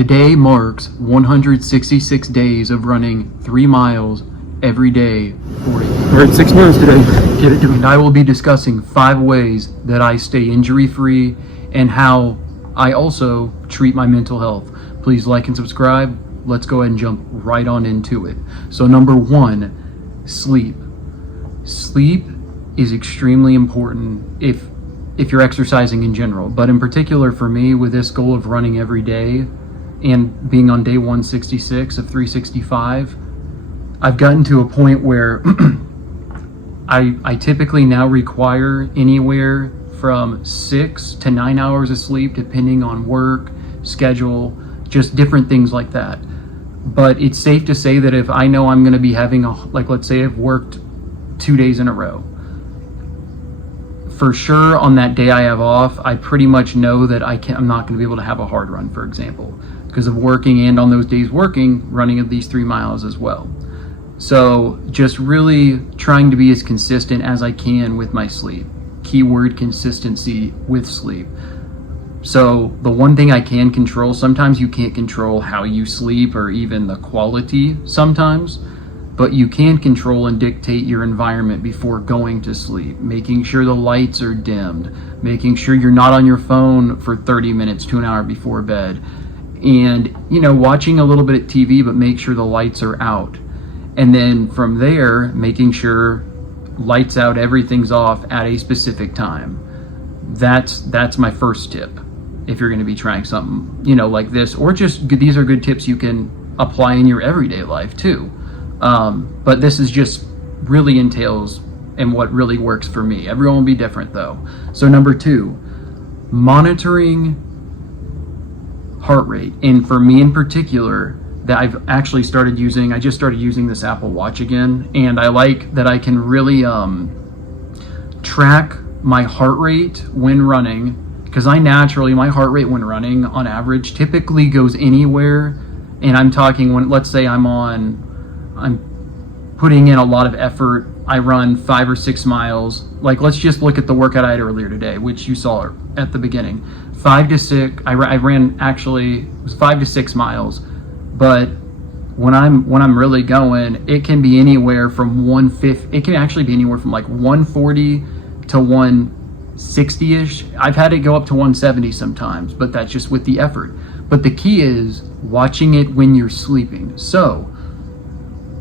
Today marks 166 days of running 3 miles every day for a year. We're at 6 miles today. Get it done. And I will be discussing 5 ways that I stay injury-free and how I also treat my mental health. Please like and subscribe. Let's go ahead and jump right on into it. So number 1, sleep. Sleep is extremely important if you're exercising in general, but in particular for me with this goal of running every day and being on day 166 of 365, I've gotten to a point where I typically now require anywhere from 6 to 9 hours of sleep depending on work, schedule, just different things like that. But it's safe to say that if I know I'm going to be having let's say I've worked 2 days in a row, for sure on that day I have off, I pretty much know that I'm not going to be able to have a hard run, for example, because of working, and on those days working, running at least 3 miles as well. So just really trying to be as consistent as I can with my sleep. Keyword consistency with sleep. So the one thing I can control, sometimes you can't control how you sleep or even the quality sometimes, but you can control and dictate your environment before going to sleep, making sure the lights are dimmed, making sure you're not on your phone for 30 minutes to an hour before bed, and watching a little bit of TV, but make sure the lights are out. And then from there, making sure lights out, everything's off at a specific time. That's my first tip if you're going to be trying something like this, or just these are good tips you can apply in your everyday life too. But this is just really entails and what really works for me. Everyone will be different though. So number 2, monitoring heart rate. And for me in particular, that I've actually I just started using this Apple Watch again, and I like that I can really track my heart rate when running, because my heart rate when running on average typically goes anywhere, and I'm talking when, let's say I'm putting in a lot of effort, I run 5 or 6 miles, like let's just look at the workout I had earlier today, which you saw at the beginning. 5 to 6, I ran actually, it was 5 to 6 miles, but when I'm really going, it can be anywhere from 150, it can actually be anywhere from like 140 to 160-ish. I've had it go up to 170 sometimes, but that's just with the effort. But the key is watching it when you're sleeping. So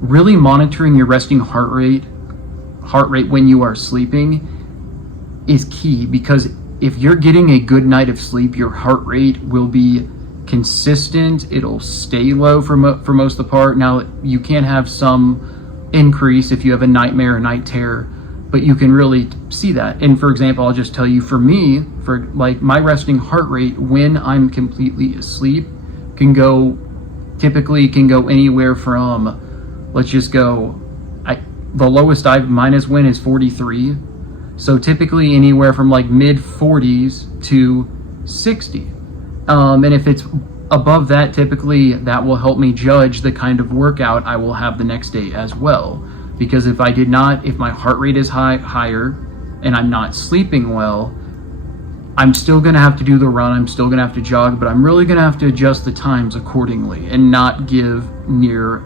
really monitoring your resting heart rate when you are sleeping is key, because if you're getting a good night of sleep, your heart rate will be consistent. It'll stay low for most of the part. Now you can have some increase if you have a nightmare or night terror, but you can really see that. And for example, I'll just tell you, for me, for like my resting heart rate when I'm completely asleep typically can go anywhere from, let's just go, the lowest mine is 43. So typically anywhere from like mid 40s to 60. And if it's above that, typically that will help me judge the kind of workout I will have the next day as well. Because if my heart rate is higher and I'm not sleeping well, I'm still going to have to do the run, I'm still going to have to jog, but I'm really going to have to adjust the times accordingly and not give near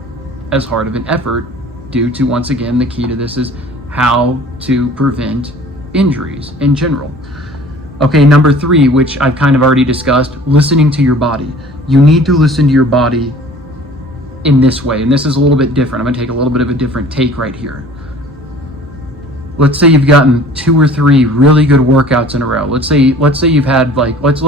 as hard of an effort, due to, once again, the key to this is how to prevent injuries in general. Okay, number 3, which I've kind of already discussed, listening to your body. You need to listen to your body in this way, and this is a little bit different. I'm going to take a little bit of a different take right here. Let's say you've gotten 2 or 3 really good workouts in a row. Let's say you've had let's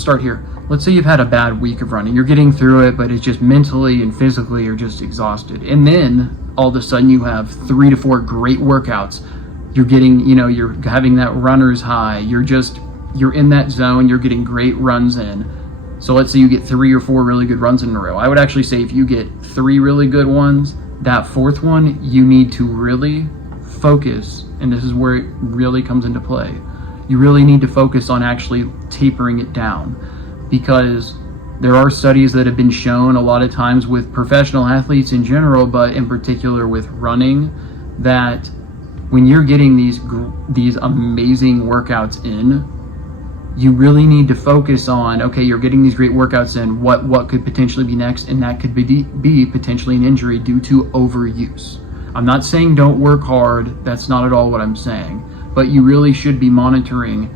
start here. Let's say you've had a bad week of running. You're getting through it, but it's just mentally and physically you're just exhausted. And then all of a sudden you have 3 to 4 great workouts. You're getting, you're having that runner's high. You're in that zone. You're getting great runs in. So let's say you get 3 or 4 really good runs in a row. I would actually say if you get 3 really good ones, that 4th one, you need to really focus. And this is where it really comes into play. You really need to focus on actually tapering it down, because there are studies that have been shown a lot of times with professional athletes in general, but in particular with running, that when you're getting these amazing workouts in, you really need to focus on, okay, you're getting these great workouts in, what could potentially be next, and that could be potentially an injury due to overuse. I'm not saying don't work hard, that's not at all what I'm saying, but you really should be monitoring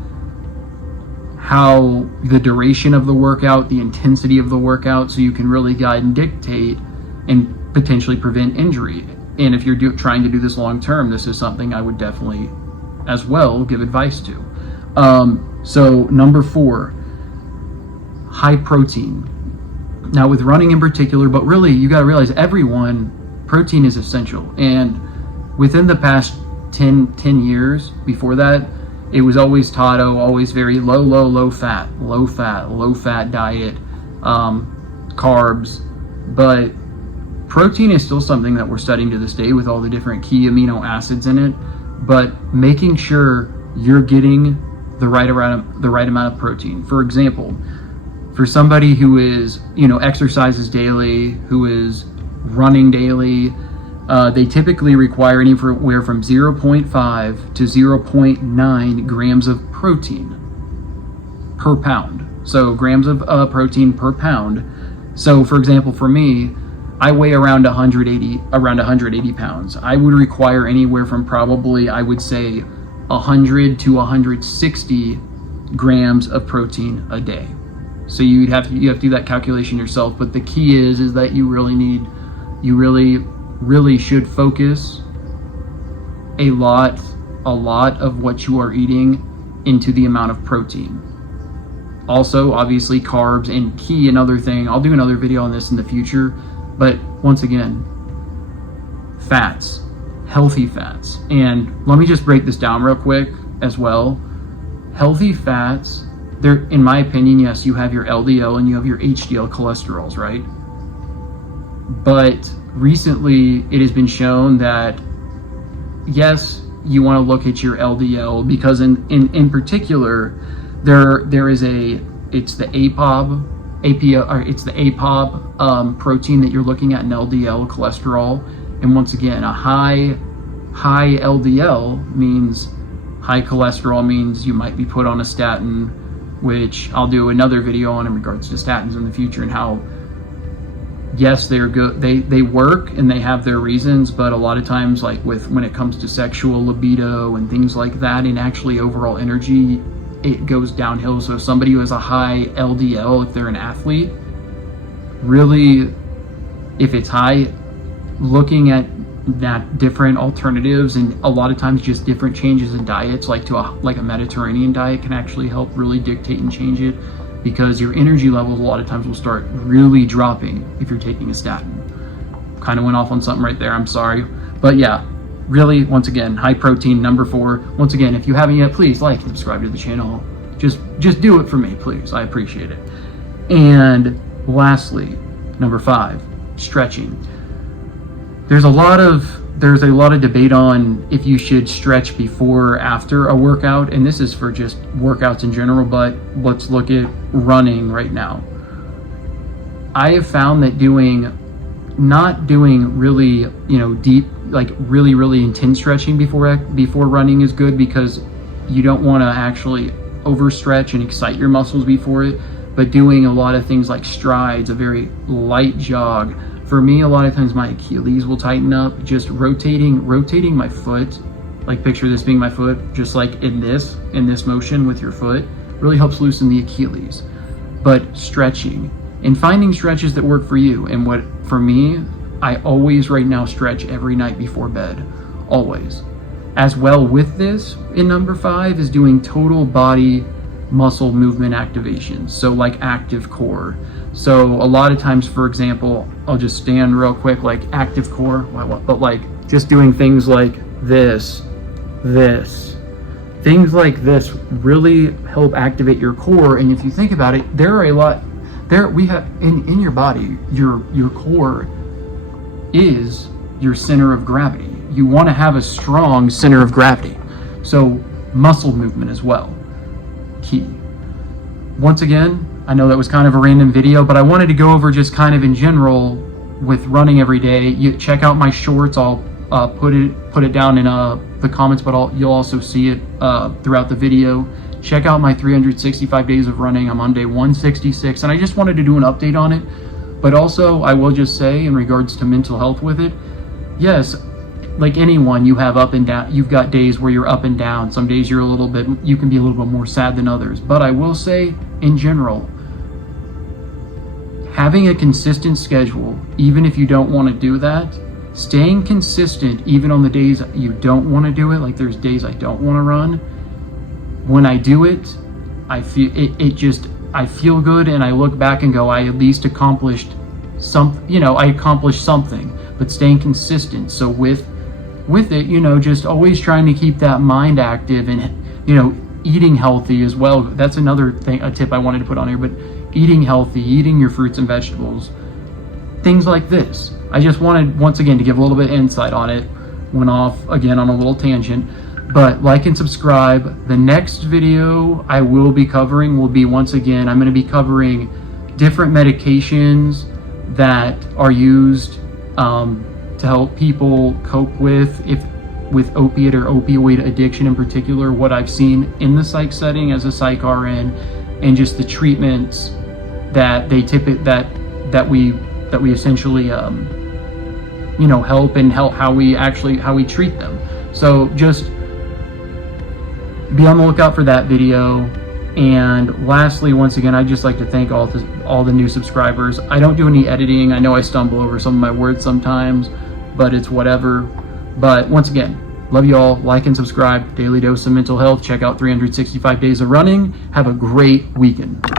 how the duration of the workout, the intensity of the workout, so you can really guide and dictate and potentially prevent injury. And if you're trying to do this long term, this is something I would definitely as well give advice to. So number 4, high protein. Now with running in particular, but really you got to realize protein is essential. And within the past 10 years before that, it was always taught, always very low fat diet, carbs. But protein is still something that we're studying to this day with all the different key amino acids in it. But making sure you're getting the right amount of protein. For example, for somebody who is, exercises daily, who is running daily, they typically require anywhere from 0.5 to 0.9 grams of protein per pound. So grams of protein per pound. So for example, for me, I weigh around 180 pounds. I would require anywhere from probably, I would say, 100 to 160 grams of protein a day. So you have to do that calculation yourself. But the key is that you really should focus a lot of what you are eating into the amount of protein. Also, obviously, carbs and key, another thing. I'll do another video on this in the future. But once again, fats, healthy fats. And let me just break this down real quick as well. Healthy fats, in my opinion, yes, you have your LDL and you have your HDL cholesterols, right? But recently it has been shown that, yes, you want to look at your LDL because in particular, it's the APOB protein that you're looking at in LDL cholesterol. And once again, a high LDL means high cholesterol, means you might be put on a statin, which I'll do another video on in regards to statins in the future, and how, yes, they're good, they work and they have their reasons, but a lot of times, like when it comes to sexual libido and things like that, and actually overall energy, it goes downhill. So somebody who has a high LDL, if they're an athlete, really, if it's high, looking at that different alternatives, and a lot of times just different changes in diets, like a Mediterranean diet, can actually help really dictate and change it, because your energy levels a lot of times will start really dropping if you're taking a statin. Kind of went off on something right there, I'm sorry. But yeah, really, once again, high protein, number 4. Once again, if you haven't yet, please like and subscribe to the channel. Just do it for me, please. I appreciate it. And lastly, number 5, stretching. There's a lot of debate on if you should stretch before or after a workout, and this is for just workouts in general, but let's look at running right now. I have found that not doing really, deep, like really intense stretching before running is good, because you don't want to actually overstretch and excite your muscles before it. But doing a lot of things like strides, a very light jog. For me, a lot of times my Achilles will tighten up. Just rotating my foot, like picture this being my foot, just like in this motion with your foot, really helps loosen the Achilles. But stretching and finding stretches that work for you. And for me, I always right now stretch every night before bed, always. As well with this, in number 5, is doing total body muscle movement activations. So like active core. So a lot of times, for example, I'll just stand real quick, like active core, but like just doing things like this, things like this really help activate your core. And if you think about it, we have in your body, your core is your center of gravity. You want to have a strong center of gravity. So muscle movement as well, key. Once again, I know that was kind of a random video, but I wanted to go over just kind of in general with running every day. You check out my shorts. I'll put it down in the comments, but you'll also see it throughout the video. check out my 365 days of running. I'm on day 166, and I just wanted to do an update on it. But also, I will just say, in regards to mental health with it, yes, like anyone, you have up and down. You've got days where you're up and down. Some days you can be a little bit more sad than others. But I will say, in general, having a consistent schedule, even if you don't want to do that, staying consistent even on the days you don't want to do it, like there's days I don't want to run, when I do it, I feel I feel good, and I look back and go, I at least accomplished I accomplished something. But staying consistent, so with it, just always trying to keep that mind active, and eating healthy as well. That's another thing, a tip I wanted to put on here. But eating healthy, eating your fruits and vegetables, things like this. I just wanted, once again, to give a little bit of insight on it. Went off again on a little tangent, but like and subscribe. The next video I will be covering will be, once again, I'm going to be covering different medications that are used to help people cope with opiate or opioid addiction in particular, what I've seen in the psych setting as a psych RN, and just the treatments that we essentially help, and how we treat them. So just be on the lookout for that video. And lastly, once again, I'd just like to thank all the new subscribers. I don't do any editing. I know I stumble over some of my words sometimes, but it's whatever. But once again, love you all. Like and subscribe. Daily Dose of Mental Health. Check out 365 Days of Running. Have a great weekend.